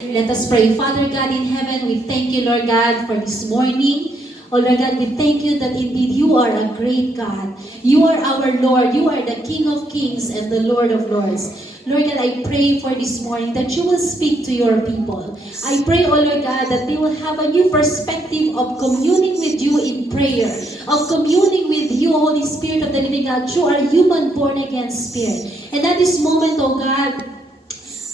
Let us pray. Father God in heaven, we thank you, Lord God, for this morning. Oh Lord God, we thank you that indeed you are a great God. You are our Lord. You are the King of kings and the Lord of lords. Lord God, I pray for this morning that you will speak to your people. I pray, oh Lord God, that they will have a new perspective of communing with you in prayer, of communing with you, Holy Spirit of the living God. You are human born again spirit. And at this moment, oh God,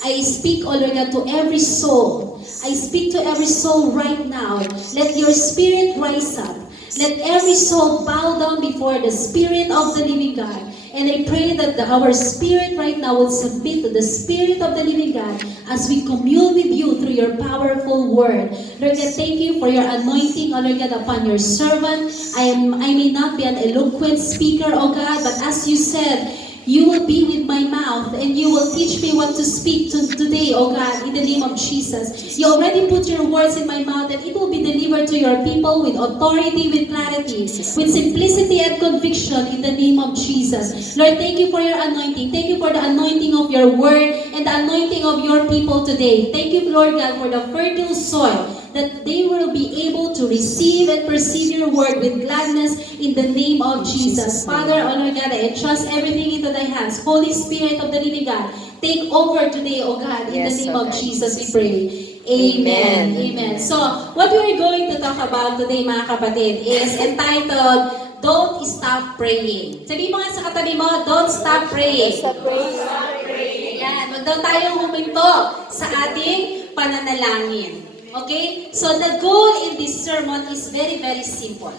I speak, oh Lord God, to every soul. I speak to every soul right now. Let your spirit rise up. Let every soul bow down before the Spirit of the living God. And I pray that our spirit right now will submit to the Spirit of the living God as we commune with you through your powerful word. Lord God, thank you for your anointing, oh Lord God, upon your servant. I may not be an eloquent speaker, oh God, but as you said, you will be with my mouth and you will teach me what to speak today, oh God, in the name of Jesus. You already put your words in my mouth and it will be delivered to your people with authority, with clarity, with simplicity and conviction in the name of Jesus. Lord, thank you for your anointing. Thank you for the anointing of your word and the anointing of your people today. Thank you, Lord God, for the fertile soil that they will be able to receive and perceive your word with gladness in the name of Jesus. Father, oh Lord God, I entrust everything into thy hands. Holy Spirit of the living God, take over today, oh God, in the name of Jesus we pray. Amen. Amen. So, what we are going to talk about today, mga kapatid, is entitled, Don't Stop Praying. Sabi mo nga sa katabi mo, Don't Stop Praying. Stop praying. Ayan, wag daw tayong huminto sa ating pananalangin. Okay? So the goal in this sermon is very, very simple.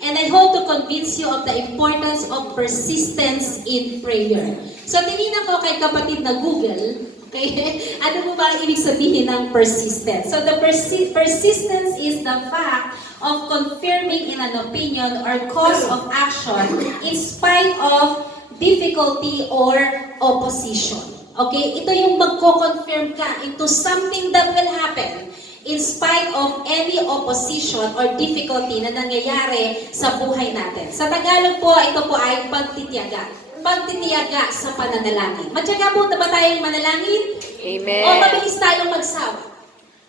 And I hope to convince you of the importance of persistence in prayer. So tinignan ko kay kapatid na Google, okay? Ano mo ba ang ibig sabihin ng persistence? So the persistence is the fact of confirming in an opinion or course of action in spite of difficulty or opposition. Okay? Ito yung magko-confirm ka into something that will happen in spite of any opposition or difficulty na nangyayari sa buhay natin. Sa Tagalog po, ito po ay pagtitiyaga. Pagtitiyaga sa pananalangin. Matyaga po na ba tayong manalangin? Amen. O mabilis tayong magsawa?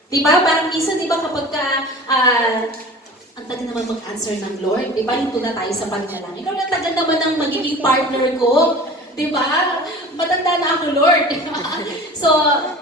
Diba? Parang minsan, diba kapag ka, ang tagal naman mag-answer ng Lord, diba? Hinto na tayo sa pananalangin. Lord, ang tagal naman ng magiging partner ko. Diba? Matanda na ako, Lord. So,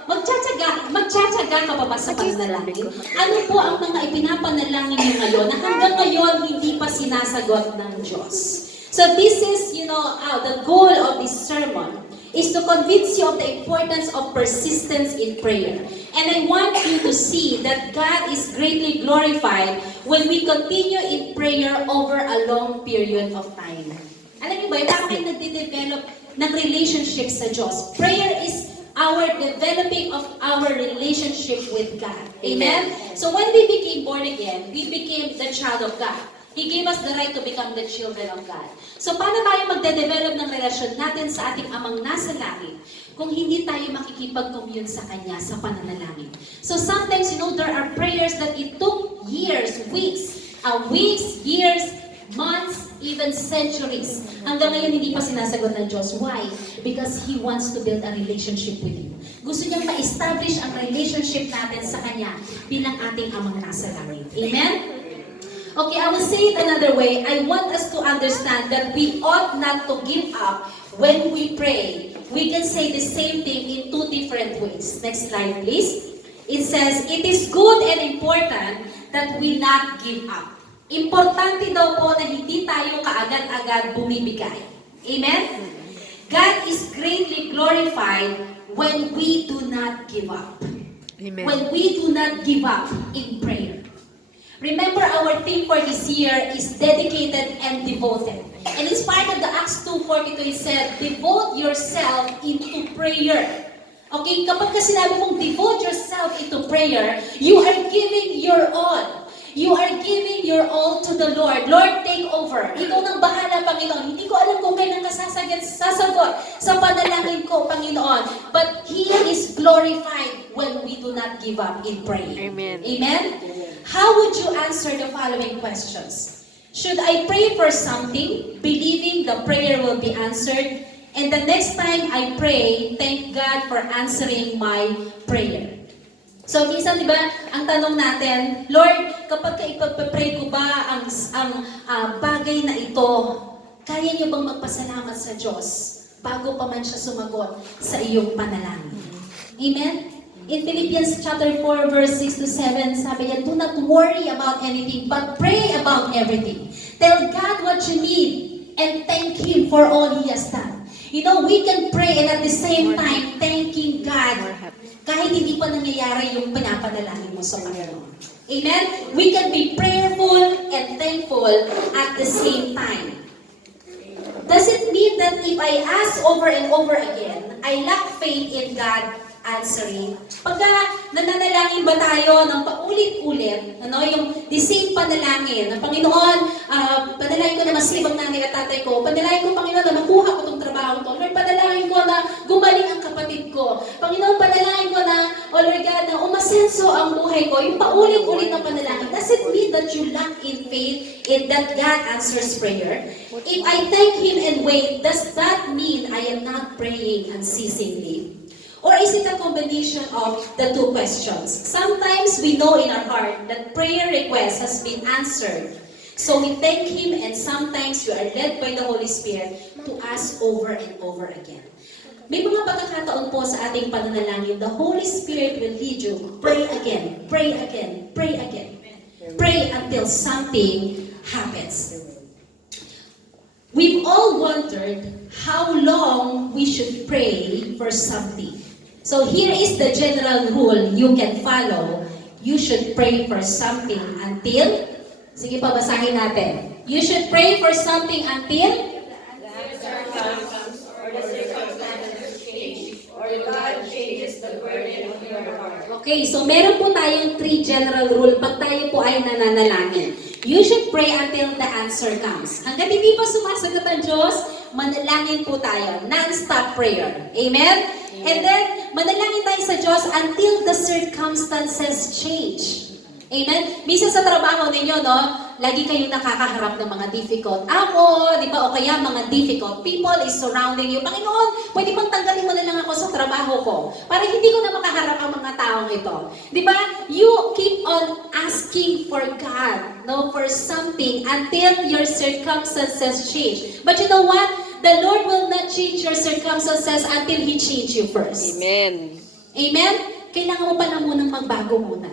magtsatsaga ka pa ba sa pananalangin? Ano po ang mga ipinapanalangin niyo ngayon na hanggang ngayon hindi pa sinasagot ng Diyos? So, this is, the goal of this sermon is to convince you of the importance of persistence in prayer. And I want you to see that God is greatly glorified when we continue in prayer over a long period of time. Alam niyo ba, parang kayo nagde-develop ng relationship sa Diyos. Prayer is our developing of our relationship with God. Amen? So when we became born again, we became the child of God. He gave us the right to become the children of God. So paano tayo magde-develop ng relasyon natin sa ating amang nasa langit kung hindi tayo makikipag-commune sa Kanya sa pananalangin? So sometimes, there are prayers that it took years, weeks, years, months, even centuries. Hanggang ngayon, hindi pa sinasagot ng Diyos. Why? Because He wants to build a relationship with you. Gusto niyang ma-establish ang relationship natin sa Kanya bilang ating amang nasa langit. Amen? Okay, I will say it another way. I want us to understand that we ought not to give up when we pray. We can say the same thing in two different ways. Next slide, please. It says, it is good and important that we not give up. Importante daw po na hindi tayo kaagad-agad bumibigay. Amen? God is greatly glorified when we do not give up. Amen. When we do not give up in prayer. Remember, our theme for this year is dedicated and devoted. And in spite of the Acts 2:42, it said, devote yourself into prayer. Okay, kapag ka sinabi mong devote yourself into prayer, you are giving your all. You are giving your all to the Lord. Lord, take over. Ikaw nang bahala, Panginoon. Hindi ko alam kung kailan ka sasagot sa panalangin ko, Panginoon. But He is glorified when we do not give up in praying. Amen. Amen? How would you answer the following questions? Should I pray for something, believing the prayer will be answered? And the next time I pray, thank God for answering my prayer. So, minsan, di ba, ang tanong natin, Lord, kapag ipapray ko ba ang bagay na ito, kaya niyo bang magpasalamat sa Diyos bago pa man siya sumagot sa iyong panalangin? Amen? In Philippians chapter 4, verse 6 to 7, sabi niya, do not worry about anything, but pray about everything. Tell God what you need, and thank Him for all He has done. You know, we can pray and at the same time, thanking God kahit hindi pa nangyayari yung pinapanalangin mo sa Panginoon. Amen? We can be prayerful and thankful at the same time. Does it mean that if I ask over and over again, I lack faith in God answering? Pagka nananalangin ba tayo ng paulit-ulit, yung the same panalangin, na Panginoon, panalangin ko na maslibang nanay at tatay ko, panalangin ko, Panginoon, na makuha ko itong trabaho to, Lord, panalangin ko na gumaling ang kapatid ko, Panginoon, panalangin ko na, oh Lord God, na umasenso ang buhay ko, yung paulit-ulit na panalangin. Does it mean that you lack in faith in that God answers prayer? If I thank Him and wait, does that mean I am not praying unceasingly? Or is it a combination of the two questions? Sometimes we know in our heart that prayer request has been answered. So we thank Him, and sometimes we are led by the Holy Spirit to ask over and over again. May mga pagkakataon po sa ating pananalangin, the Holy Spirit will lead you. Pray again, pray again, pray again. Pray until something happens. We've all wondered how long we should pray for something. So here is the general rule you can follow. You should pray for something until, sige pa, basahin natin. You should pray for something until The answer comes, or the circumstances change, or God changes the burden of your heart. Okay, so meron po tayong 3 general rule pag tayo po ay nananalangin. You should pray until the answer comes. Hanggat hindi pa sumasagot ang Diyos, manalangin po tayo. Non-stop prayer. Amen? And then, manalangin tayo sa Diyos until the circumstances change. Amen? Minsan sa trabaho ninyo, no? Lagi kayong nakakaharap ng mga difficult di ba? O kaya mga difficult people is surrounding you. Panginoon, pwede bang tanggalin mo na lang ako sa trabaho ko para hindi ko na makaharap ang mga taong ito. Di ba? You keep on asking for God, for something until your circumstances change. But you know what? The Lord will not change your circumstances until He change you first. Amen. Amen? Kailangan mo pa na munang magbago muna.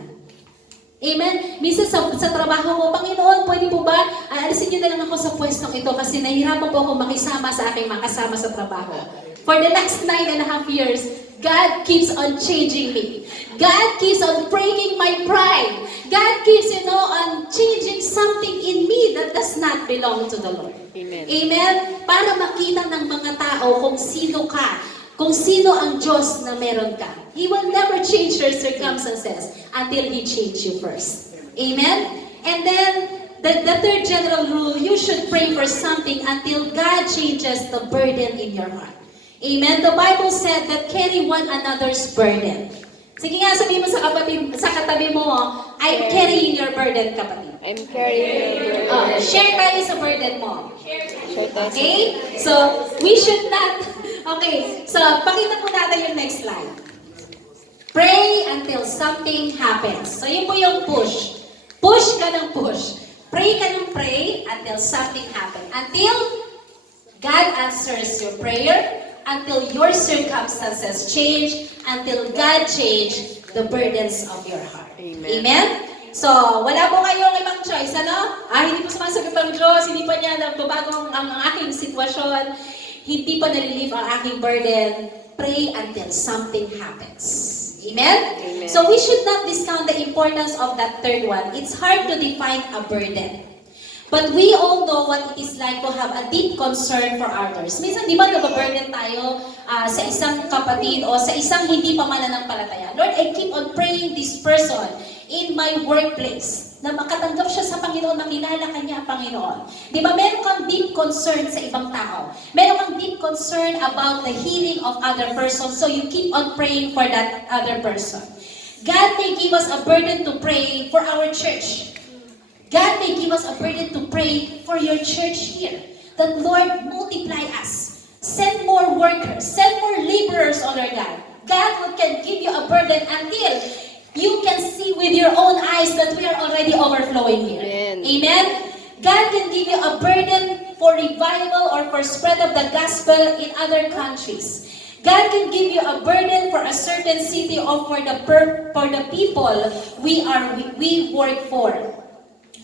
Amen? Minsan sa trabaho mo, Panginoon, pwede po ba, alisin niyo na lang ako sa pwestong ito kasi nahihirapan po ako makisama sa aking makasama sa trabaho. For the last 9.5 years, God keeps on changing me. God keeps on breaking my pride. God keeps, on changing something in me that does not belong to the Lord. Amen. Amen? Para makita ng mga tao kung sino ka, kung sino ang Diyos na meron ka. He will never change your circumstances until He change you first. Amen? And then, the third general rule, you should pray for something until God changes the burden in your heart. Amen? The Bible said that carry one another's burden. Sige nga, sabihin mo sa katabi mo, I'm carrying your burden, kapatid. I'm carrying your burden. Share tayo sa burden mo. Share tayo. Okay? So, we should not... Okay, so pakita po natin yung next slide. Pray until something happens. So, yun po yung push. Push ka ng push. Pray ka ng pray until something happens. Until God answers your prayer, until your circumstances change, until God change the burdens of your heart. Amen. Amen? So, wala po kayong ibang choice, hindi po sumasagot ang Diyos, hindi pa niya nagbabago ang aking sitwasyon, hindi pa nalilift ang aking burden. Pray until something happens. Amen? Amen. So, we should not discount the importance of that third one. It's hard to define a burden. But we all know what it is like to have a deep concern for others. Minsan, di ba, nababurden tayo sa isang kapatid o sa isang hindi pa mananampalataya. Lord, I keep on praying this person in my workplace na makatanggap siya sa Panginoon, makilala kanya ang Panginoon. Di ba, meron kang deep concern sa ibang tao. Meron kang deep concern about the healing of other person, so you keep on praying for that other person. God may give us a burden to pray for our church. God may give us a burden to pray for your church here. That Lord, multiply us. Send more workers. Send more laborers, O Lord God. God can give you a burden until you can see with your own eyes that we are already overflowing here. Amen. Amen? God can give you a burden for revival or for spread of the gospel in other countries. God can give you a burden for a certain city or for the people we work for.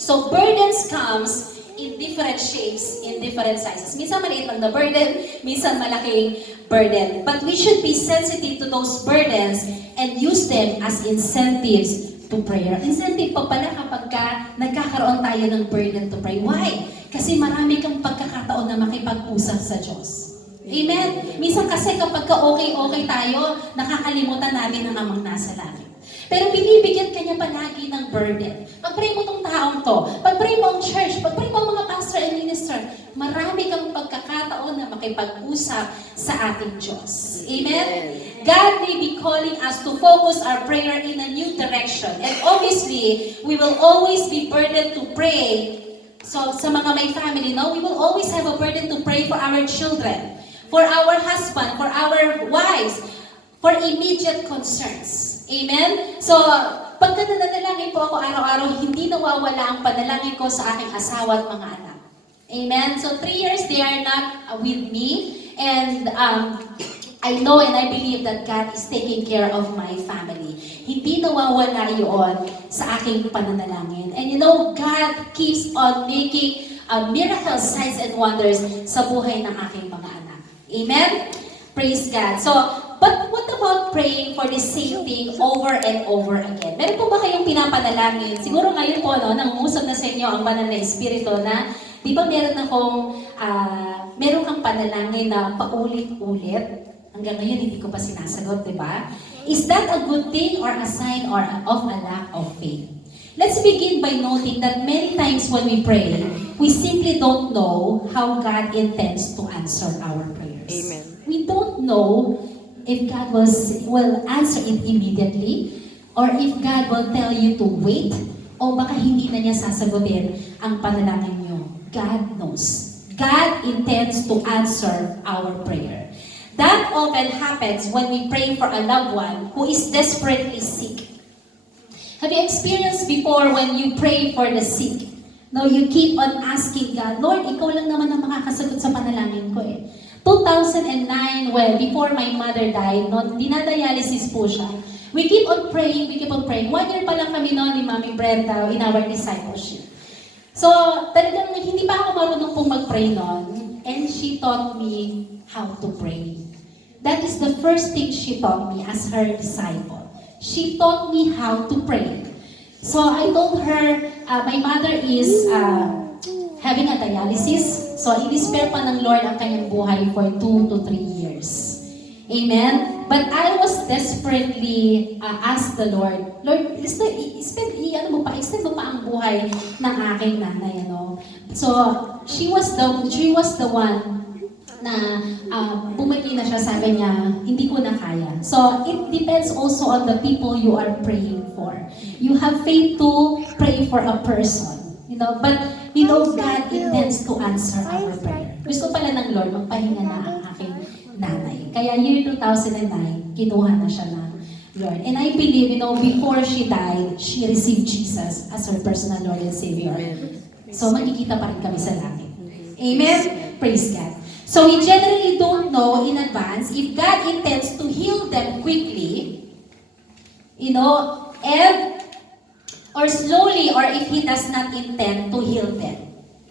So burdens comes in different shapes, in different sizes. Minsan maliit lang na burden, minsan malaking burden. But we should be sensitive to those burdens and use them as incentives to prayer. Incentive pa pala kapag nagkakaroon tayo ng burden to pray. Why? Kasi marami kang pagkakataon na makipag-usap sa Diyos. Amen? Minsan kasi kapag okay tayo, nakakalimutan natin ang amang nasa langit. Pero binibigyan ka niya palagi ng burden. Pag-pray mo tong taong to, pag-pray mo ang church, pag-pray mo ang mga pastor and minister, marami kang pagkakataon na makipag-usap sa ating Diyos. Amen? God may be calling us to focus our prayer in a new direction. And obviously, we will always be burdened to pray. So, sa mga may family, no, we will always have a burden to pray for our children, for our husband, for our wives, for immediate concerns. Amen? So, pagka nananalangin po ako araw-araw, hindi nawawala ang panalangin ko sa aking asawa at mga anak. Amen? So, 3 years, they are not with me. And I know and I believe that God is taking care of my family. Hindi nawawala yun sa aking pananalangin. And you know, God keeps on making miracles, signs, and wonders sa buhay ng aking mga anak. Amen? Praise God. So, but what about praying for the same thing over and over again? Meron po ba kayong pinapanalangin? Siguro ngayon po, no, nangunguusap na sa inyo ang banal na espiritu na, di ba meron kang panalangin na paulit-ulit? Hanggang ngayon, hindi ko pa sinasagot, di ba? Is that a good thing or a sign of a lack of faith? Let's begin by noting that many times when we pray, we simply don't know how God intends to answer our prayers. Amen. We don't know if God will answer it immediately, or if God will tell you to wait, o baka hindi na niya sasagutin ang panalangin niyo. God knows. God intends to answer our prayer. That often happens when we pray for a loved one who is desperately sick. Have you experienced before when you pray for the sick? No, you keep on asking God, Lord, ikaw lang naman ang makakasagot sa panalangin ko eh. 2009, well, before my mother died, no, dinadialysis po siya. We keep on praying. 1 year pa lang kami noon ni Mami Brenda in our discipleship. So, talagang hindi pa ako marunong pong mag-pray noon. And she taught me how to pray. That is the first thing she taught me as her disciple. She taught me how to pray. So, I told her, my mother is having a dialysis. So, in-spare pa ng Lord ang kanyang buhay for 2 to 3 years. Amen? But I was desperately asked the Lord, extend mo pa ang buhay ng aking nanay, ano? So, she was the one na bumili na siya, sabi niya, hindi ko na kaya. So, it depends also on the people you are praying for. You have faith to pray for a person. But God intends to answer our prayer. Gusto pala ng Lord, magpahinga na ang aking nanay. Kaya year 2009, kinuha na siya ng Lord. And I believe, before she died, she received Jesus as her personal Lord and Savior. So, magkikita pa rin kami sa langit. Amen? Praise God. So, we generally don't know in advance if God intends to heal them quickly, or slowly, or if He does not intend to heal them.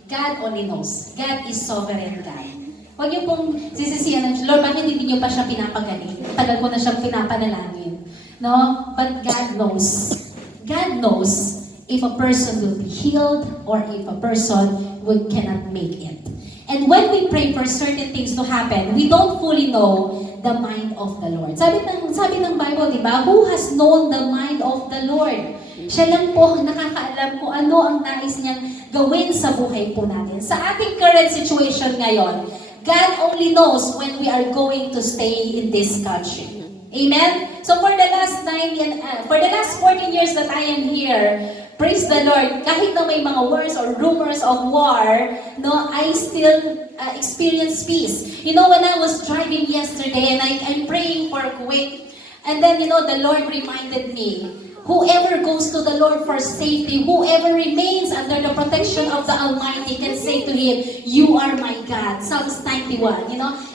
God only knows. God is sovereign God. Huwag niyo pong sisisiyan ng Lord, bakit hindi niyo pa siya pinapagaling? Tagal ko na siyang pinapanalangin. No? But God knows. God knows if a person will be healed or if a person cannot make it. And when we pray for certain things to happen, we don't fully know the mind of the Lord. Sabi ng Bible, di ba? Who has known the mind of the Lord? Siya lang po nakakaalam kung ano ang nais niyang gawin sa buhay po natin. Sa ating current situation ngayon, God only knows when we are going to stay in this country. Amen? So for the last 14 years that I am here, praise the Lord, kahit na may mga wars or rumors of war, I still experience peace. When I was driving yesterday and I'm praying for Kuwait, and then, the Lord reminded me, Whoever goes to the Lord for safety, whoever remains under the protection of the Almighty can say to Him, "You are my God." Psalms 91,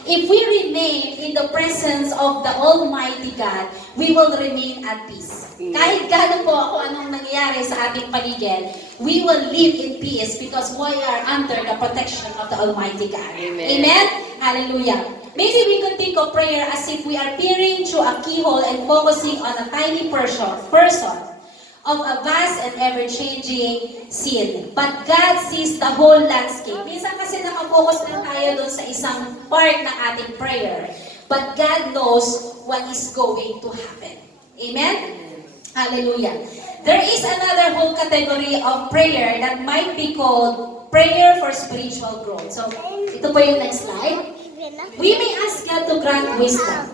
If we remain in the presence of the Almighty God, we will remain at peace. Kahit gano'n po kung anong nangyayari sa ating paligid, we will live in peace because we are under the protection of the Almighty God. Amen. Amen? Hallelujah. Maybe we could think of prayer as if we are peering through a keyhole and focusing on a tiny person of a vast and ever-changing scene. But God sees the whole landscape. Minsan kasi nakafocus lang tayo doon sa isang part ng ating prayer. But God knows what is going to happen. Amen? Hallelujah. There is another whole category of prayer that might be called prayer for spiritual growth. So, ito po yung next slide. We may ask God to grant wisdom.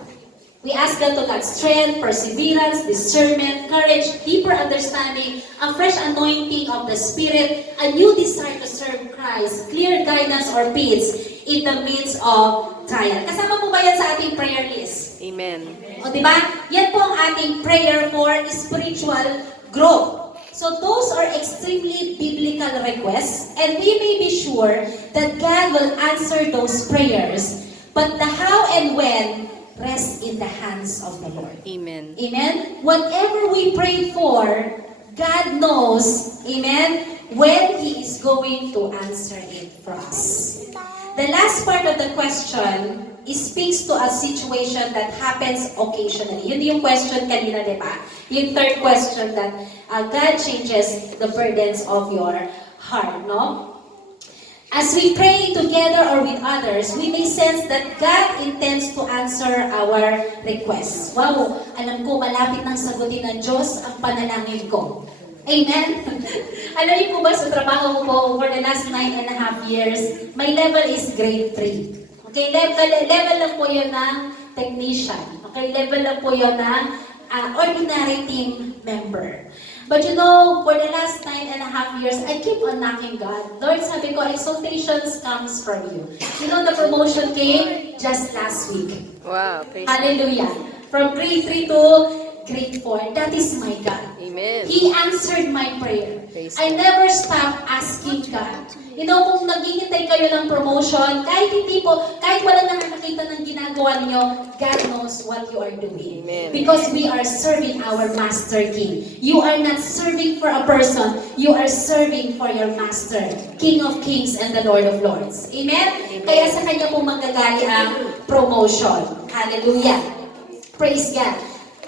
We ask God to grant strength, perseverance, discernment, courage, deeper understanding, a fresh anointing of the Spirit, a new desire to serve Christ, clear guidance or peace in the midst of trial. Kasama po ba yan sa ating prayer list? Amen. O diba? Yan po ang ating prayer for spiritual growth. So those are extremely biblical requests, and we may be sure that God will answer those prayers. But the how and when rests in the hands of the Lord. Amen. Amen? Whatever we pray for, God knows, amen, when He is going to answer it for us. The last part of the question speaks to a situation that happens occasionally. Yun yung question kanina, di ba? Yung third question that God changes the burdens of your heart, no? As we pray together or with others, we may sense that God intends to answer our requests. Wow, alam ko malapit nang sagutin ng Diyos ang panalangin ko. Amen? Alam niyo po ba sa trabaho ko po over the last 9.5 years, my level is grade 3. Okay, level lang po yun ng technician. Okay, level lang po yun ng ordinary team member. But for the last 9.5 years, I keep on knocking God. Lord, sabi ko, exaltations comes from you. The promotion came just last week. Wow. Praise Hallelujah. From grade 3 to grade 4. That is my God. Amen. He answered my prayer. Praise I never stopped asking God. Kung naghihintay kayo ng promotion, kahit walang nakakakita ng ginagawa niyo, God knows what you are doing. Amen. Because we are serving our Master King. You are not serving for a person, you are serving for your Master, King of Kings and the Lord of Lords. Amen? Amen. Kaya sa Kanya po magagali ang promotion. Hallelujah. Praise God.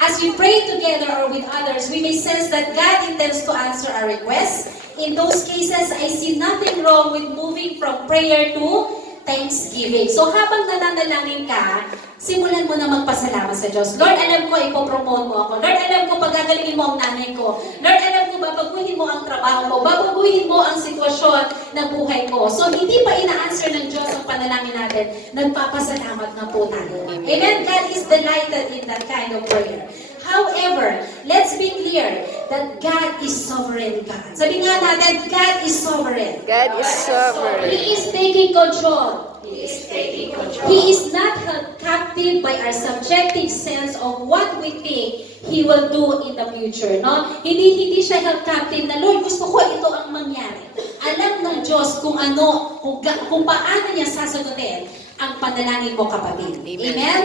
As we pray together or with others, we may sense that God intends to answer our requests. In those cases, I see nothing wrong with moving from prayer to thanksgiving. So habang nananalangin ka, simulan mo na magpasalamat sa Diyos. Lord, alam ko, ipopromote mo ako. Lord, alam ko, pagagalingin mo ang nanay ko. Lord, alam ko, babaguhin mo ang trabaho ko. Babaguhin mo ang sitwasyon ng buhay ko. So hindi pa ina-answer ng Diyos ang panalangin natin. Nagpapasalamat na po tayo. Amen? God is delighted in that kind of prayer. However, let's be clear that God is sovereign God. Sabi nga natin, God is sovereign. God is sovereign. He is taking control. He is taking control. He is not held captive by our subjective sense of what we think He will do in the future. No? Hindi siya held captive na, Lord, gusto ko ito ang mangyari. Alam ng Diyos kung kung paano niya sasagutin ang panalangin mo, kapatid. Amen. Amen?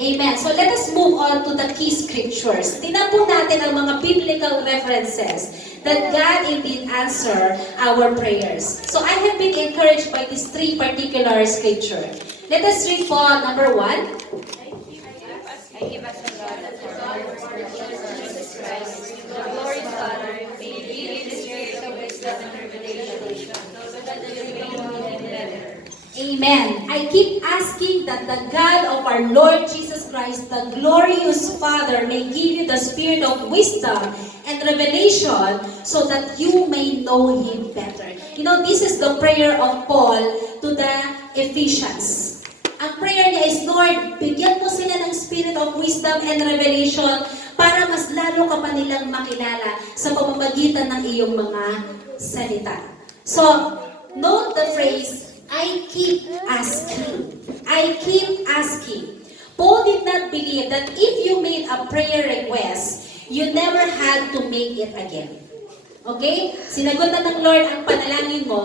Amen. So let us move on to the key scriptures. Tingnan po natin ang mga biblical references that God indeed answer our prayers. So I have been encouraged by these three particular scripture. Let us read po number 1. I give us the God of our Lord Jesus Christ, the glory Father, may give you the spirit of wisdom and revelation, so that you may know Him better. Amen. I keep asking that the God of our Lord Jesus Christ, the glorious Father, may give you the spirit of wisdom and revelation so that you may know Him better. This is the prayer of Paul to the Ephesians. Ang prayer niya is, Lord, bigyan mo sila ng spirit of wisdom and revelation para mas lalo ka pa nilang makilala sa pamamagitan ng iyong mga salita. So, note the phrase, I keep asking. I keep asking. Paul did not believe that if you made a prayer request, you never had to make it again. Okay? Sinagutan ng Lord ang panalangin mo,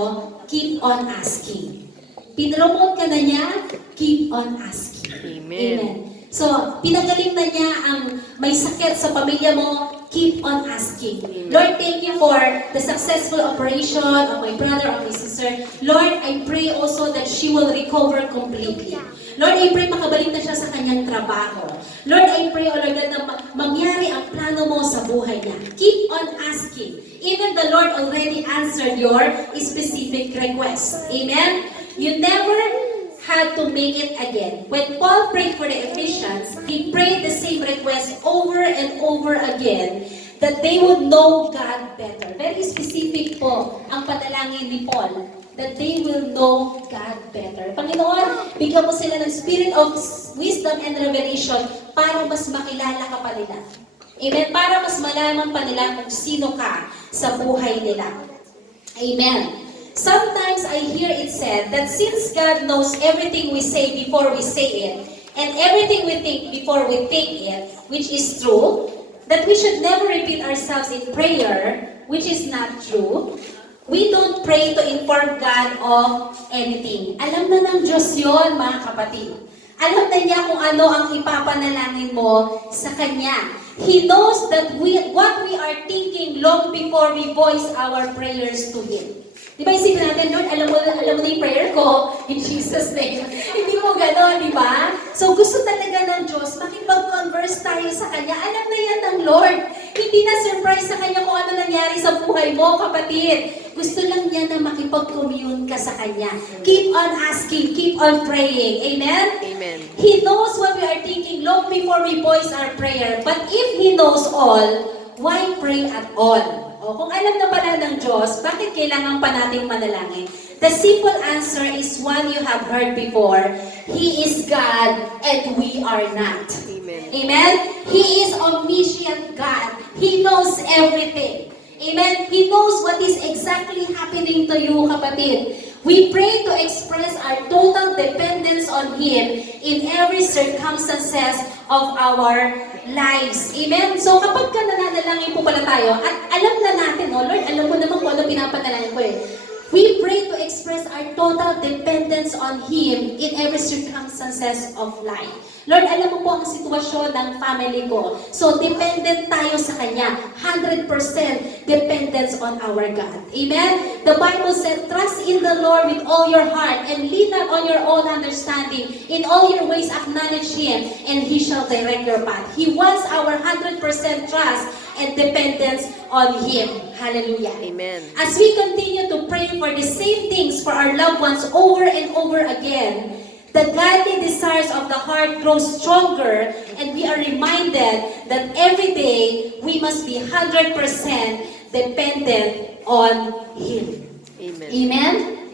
keep on asking. Pinromote ka na niya, keep on asking. Amen. So, pinagaling na niya ang may sakit sa pamilya mo, keep on asking. Amen. Lord, thank you for the successful operation of my brother or my sister. Lord, I pray also that she will recover completely. Lord, I pray makabalik na siya sa kanyang trabaho. Lord, I pray, O Lord, na mangyari ang plano mo sa buhay niya. Keep on asking. Even the Lord already answered your specific request. Amen? You never had to make it again. When Paul prayed for the Ephesians, he prayed the same request over and over again that they would know God better. Very specific po ang panalangin ni Paul, that they will know God better. Panginoon, bigyan mo sila ng spirit of wisdom and revelation para mas makilala ka pa nila. Amen? Para mas malaman pa nila kung sino ka sa buhay nila. Amen. Sometimes I hear it said that since God knows everything we say before we say it, and everything we think before we think it, which is true, that we should never repeat ourselves in prayer, which is not true. We don't pray to inform God of anything. Alam na ng Diyos yun, mga kapatid. Alam na niya kung ano ang ipapanalangin mo sa Kanya. He knows that what we are thinking long before we voice our prayers to Him. Di ba isipin natin, Lord, alam mo na yung prayer ko, in Jesus' name. Hindi mo gano'n, di ba? So gusto talaga ng Diyos, makipag-converse tayo sa Kanya. Alam na yan ng Lord. Hindi na surprise sa Kanya kung ano nangyari sa buhay mo, kapatid. Gusto lang niya na makipag-commune ka sa Kanya. Keep on asking, keep on praying. Amen? Amen. He knows what we are thinking long before we voice our prayer. But if He knows all, why pray at all? O, kung alam na pala ng Diyos, bakit kailangan pa nating manalangin? The simple answer is one you have heard before. He is God and we are not. Amen. Amen? He is omniscient God. He knows everything. Amen? He knows what is exactly happening to you, kapatid. We pray to express our total dependence on Him in every circumstances of our lives. Amen? So kapag ka nananalangin po pala tayo, at alam na natin, oh Lord, alam mo naman kung ano pinapanalangin ko eh. We pray to express our total dependence on Him in every circumstances of life. Lord, alam mo po ang sitwasyon ng family ko. So, dependent tayo sa Kanya. 100% dependence on our God. Amen? The Bible said, trust in the Lord with all your heart and lean not on your own understanding. In all your ways acknowledge Him and He shall direct your path. He wants our 100% trust and dependence on Him. Hallelujah. Amen. As we continue to pray for the same things for our loved ones over and over again, the godly desires of the heart grow stronger, and we are reminded that every day we must be 100% dependent on Him. Amen. Amen?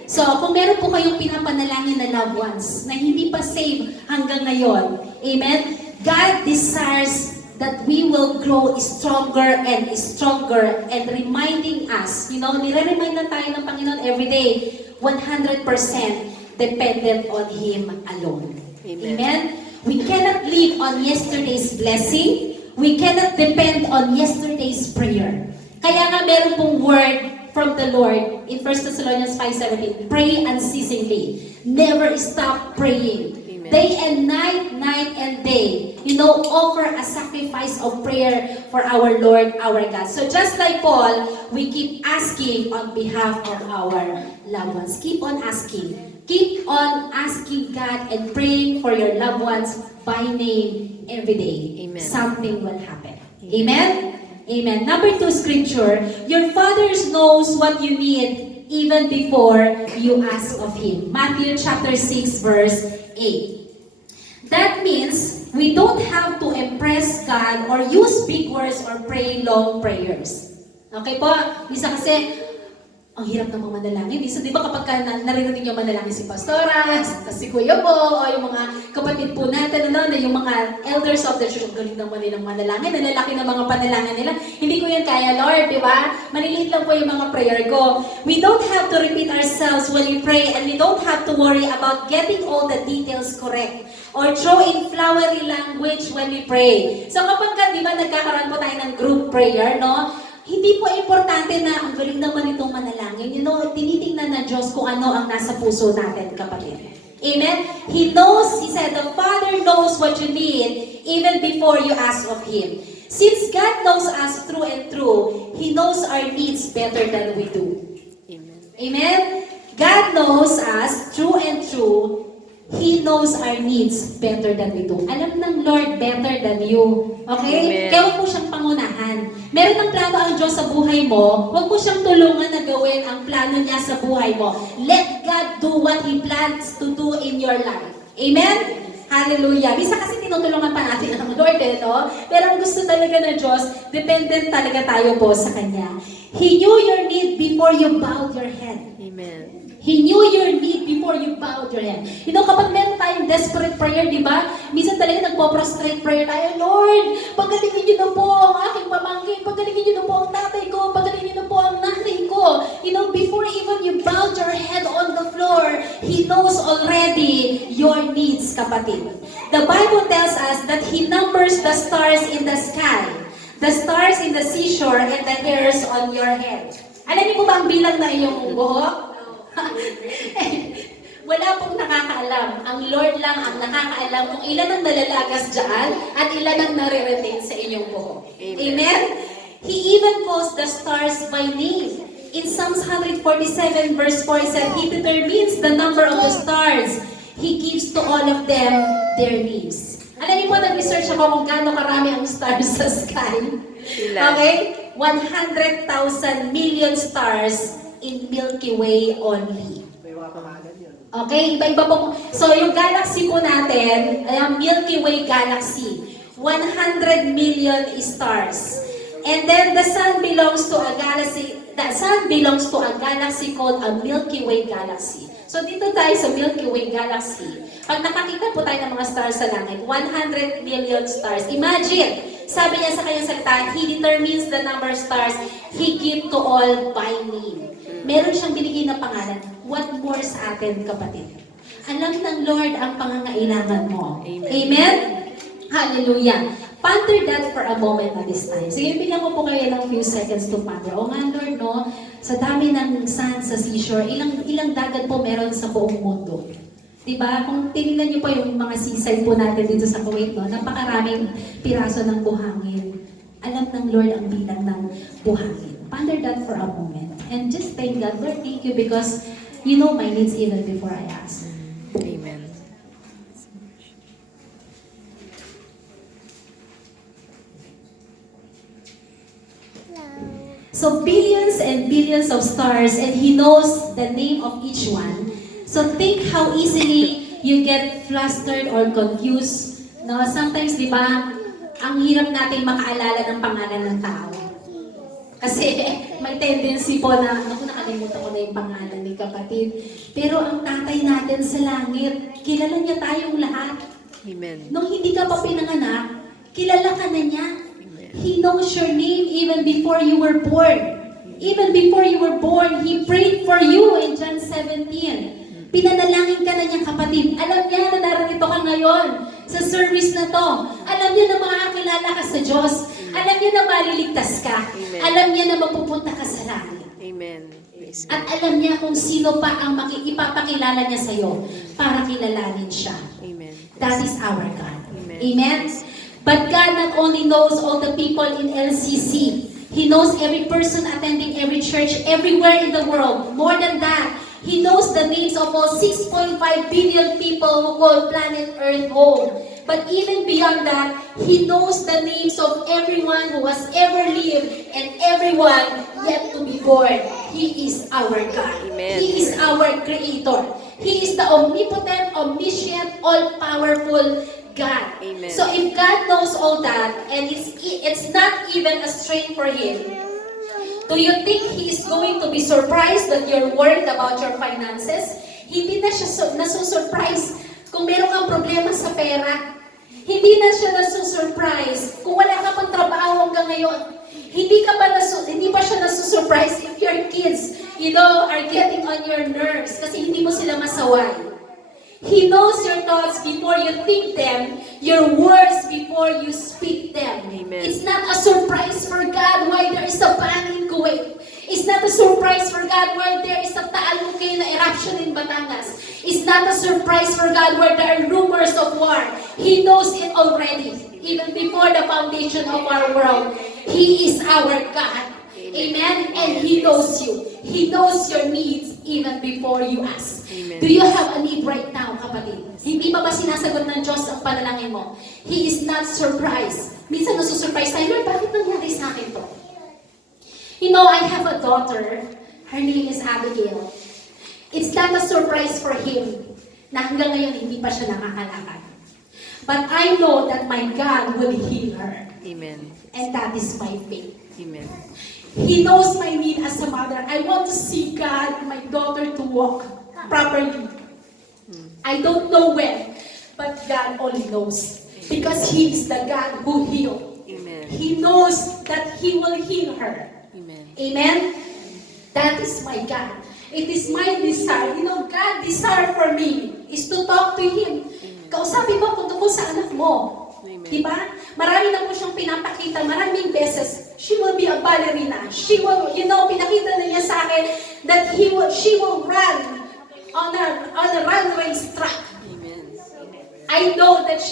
So, kung meron po kayong pinapanalangin na loved ones na hindi pa saved hanggang ngayon, amen? God desires that we will grow stronger and reminding us, nire-remind na tayo ng Panginoon every day, 100% dependent on Him alone. Amen. Amen? We cannot live on yesterday's blessing. We cannot depend on yesterday's prayer. Kaya nga meron pong word from the Lord in 1 Thessalonians 5:17, pray unceasingly. Never stop praying. Amen. Day and night, night and day. Offer a sacrifice of prayer for our Lord, our God. So just like Paul, we keep asking on behalf of our loved ones. Keep on asking. Keep on asking God and praying for your loved ones by name every day. Amen. Something will happen. Amen? Amen. Number 2 scripture, your Father knows what you need even before you ask of Him. Matthew chapter 6 verse 8. That means we don't have to impress God or use big words or pray long prayers. Okay po? Isa kasi, Ang hirap ng mga manalangin. Minsan, di ba kapag narinig niyo manalangin si Pastora, si Kuya Bo, o yung mga kapatid po natin, na yung mga elders of the church, ang galing naman nilang manalangin, nalalaki ng mga panalangin nila. Hindi ko yan kaya, Lord, di ba? Maliliit lang po yung mga prayer ko. We don't have to repeat ourselves when we pray, and we don't have to worry about getting all the details correct or throw in flowery language when we pray. So kapag, di ba, nagkakaroon po tayo ng group prayer, no? Hindi po importante na ang galing naman itong manalangin. You know, tinitingnan na Diyos kung ano ang nasa puso natin, kapatid. Amen? He knows, He said, the Father knows what you need even before you ask of Him. Since God knows us through and through, He knows our needs better than we do. Amen. Amen? God knows us through and through. He knows our needs better than we do. Alam ng Lord better than you. Okay? Amen. Kaya huwag mo siyang pangunahan. Meron ng plano ang Diyos sa buhay mo, huwag mo siyang tulungan na gawin ang plano niya sa buhay mo. Let God do what He plans to do in your life. Amen? Hallelujah. Bisa kasi tinutulungan pa natin ang Lord, no? Pero ang gusto talaga ng Diyos, dependent talaga tayo po sa Kanya. He knew your need before you bowed your head. Amen. He knew your need before you bowed your head. You know, kapag meron tayong desperate prayer, di ba? Minsan talaga nagpo-prostrate prayer tayo, Lord, pagalingin niyo na po ang aking pamangkin, pagalingin niyo na po ang tatay ko, pagalingin niyo na po ang nanay ko. You know, before even you bowed your head on the floor, He knows already your needs, kapatid. The Bible tells us that He numbers the stars in the sky, the stars in the seashore, and the hairs on your head. Alam niyo po ba ang bilang na iyong buhok? Wala pong nakakaalam. Ang Lord lang ang nakakaalam kung ilan ang nalalagas dyan at ilan ang nare-retain sa inyong buhok. Amen. Amen? He even calls the stars by name. In Psalms 147 verse 4, it said, He determines the number of the stars. He gives to all of them their names. Alam niyo po, nag-research ako kung gaano karami ang stars sa sky. Ilan? Okay? 100,000 million stars in Milky Way only. Okay, iba-iba po. So, yung galaxy po natin, ay ang Milky Way galaxy. 100 million stars. And then, the sun belongs to a galaxy called a Milky Way galaxy. So, dito tayo sa Milky Way galaxy. Pag nakakita po tayo ng mga stars sa langit, 100 million stars. Imagine, sabi niya sa kanyang salita, He determines the number of stars He gives to all by name. Meron siyang binigay na pangalan. What more sa atin, kapatid? Alam ng Lord ang pangangailangan mo. Amen. Amen? Hallelujah. Ponder that for a moment at this time. Sige, bigyan ko po kayo ng few seconds to ponder. O nga, Lord, no? Sa dami ng sand sa seashore, ilang dagat po meron sa buong mundo. Diba? Kung tinignan niyo po yung mga seaside po natin dito sa Kuwait, no? Napakaraming piraso ng buhangin. Alam ng Lord ang bilang ng buhangin. Ponder that for a moment. And just thank God, Lord, thank you because you know my needs even before I ask. Amen. So billions and billions of stars, and He knows the name of each one. So think how easily you get flustered or confused. No, sometimes, di ba, ang hirap natin makaalala ng pangalan ng tao. Kasi may tendency po na, naku, nakalimutan ko na yung pangalan ni kapatid. Pero ang tatay natin sa langit, kilala niya tayong lahat. Amen. Nung hindi ka pa pinanganak, kilala ka na niya. He knows your name even before you were born. Even before you were born, He prayed for you in John 17. Pinanalangin ka na niya, kapatid. Alam niya na narito ka ngayon sa service na to. Alam niya na makakilala ka sa Diyos. Alam niya na maliligtas ka. Amen. Alam niya na mapupunta ka sa langit. Amen. Praise At God. alam niya kung sino pa ang ipapakilala niya sa iyo para kilalanin siya. Amen. That is our God. Amen. Amen? But God not only knows all the people in LCC, He knows every person attending every church everywhere in the world. More than that, He knows the names of all 6.5 billion people who call planet Earth home. But even beyond that, He knows the names of everyone who has ever lived and everyone yet to be born. He is our God. Amen. He is our Creator. He is the omnipotent, omniscient, all-powerful God. Amen. So if God knows all that, and it's not even a strain for Him Do you think He is going to be surprised that you're worried about your finances? Hindi na siya nasusurprise kung meron kang problema sa pera. Hindi na siya nasusurprise kung wala ka pang trabaho hanggang ngayon. Hindi ba siya nasusurprise if your kids, are getting on your nerves kasi hindi mo sila masaway. He knows your thoughts before you think them, your words before you speak them. Amen. It's not a surprise for God why there is a ban in Kuwait. It's not a surprise for God why there is a Taal volcano eruption in Batangas. It's not a surprise for God where there are rumors of war. He knows it already, even before the foundation of our world. He is our God. Amen? And He knows you. He knows your needs even before you ask. Amen. Do you have a need right now, kapatid? Hindi ba sinasagot ng Diyos ang panalangin mo? He is not surprised. Minsan nasusurprise tayo, Lord, bakit nangyari sa akin to? I have a daughter. Her name is Abigail. It's not a surprise for him na hanggang ngayon hindi pa siya nakakalakad. But I know that my God will heal her. Amen. And that is my faith. Amen. He knows my need as a mother. I want to see God, my daughter, to walk properly. I don't know when, but God only knows. Because He is the God who heals. Amen. He knows that He will heal her. Amen. Amen? That is my God. It is my desire. God desire for me is to talk to Him. Kausapin mo kung tungkol sa anak mo. Amen. Diba? Marami na po siyang pinapakita, maraming beses. She will be a ballerina. She will, pinakita na niya sa akin that she will run on a run race track. Amen. I know that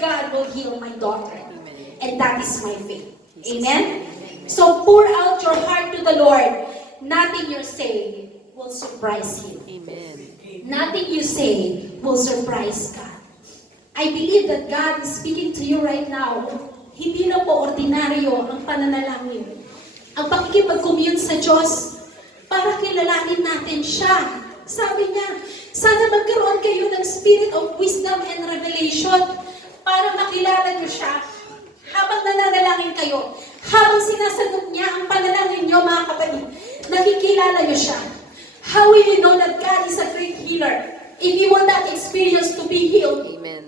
God will heal my daughter. Amen. And that is my faith. Amen? So pour out your heart to the Lord. Nothing you say will surprise Him. Amen. Nothing you say will surprise God. I believe that God is speaking to you right now. Hindi na po ordinaryo ang pananalangin. Ang pakikipag-commune sa Diyos para kilalanin natin siya. Sabi niya, sana magkaroon kayo ng spirit of wisdom and revelation para makilala niyo siya. Habang nananalangin kayo, habang sinasagot niya ang panalangin niyo, mga kapatid, nakikilala niyo siya. How will you know that God is a great healer if you will not experience to be healed? Amen.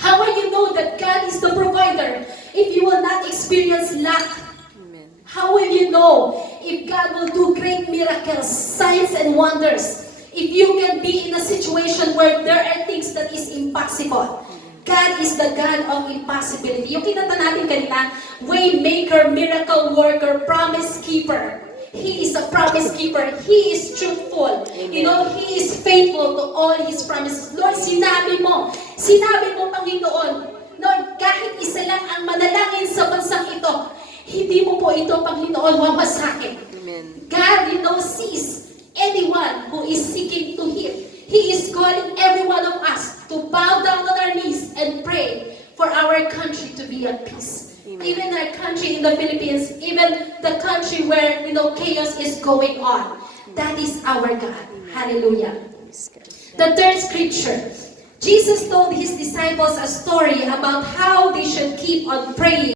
How will you know that God is the provider if you will not experience lack? Amen. How will you know if God will do great miracles, signs, and wonders? If you can be in a situation where there are things that is impossible. God is the God of impossibility. Yung kinanta natin kanina, way maker, miracle worker, promise keeper. He is a promise keeper. He is truthful. Amen. He is faithful to all His promises. Lord, sinabi mo, Panginoon, Lord, kahit isa lang ang manalangin sa bansang ito, hindi mo po ito, Panginoon, wawasakin. Amen. God, sees anyone who is seeking to Him. He is calling every one of us to bow down on our knees and pray for our country to be at peace. Amen. Even our country in the Philippines, even the country where, chaos is going on. That is our God. Hallelujah. Praise God. The third scripture. Jesus told His disciples a story about how they should keep on praying.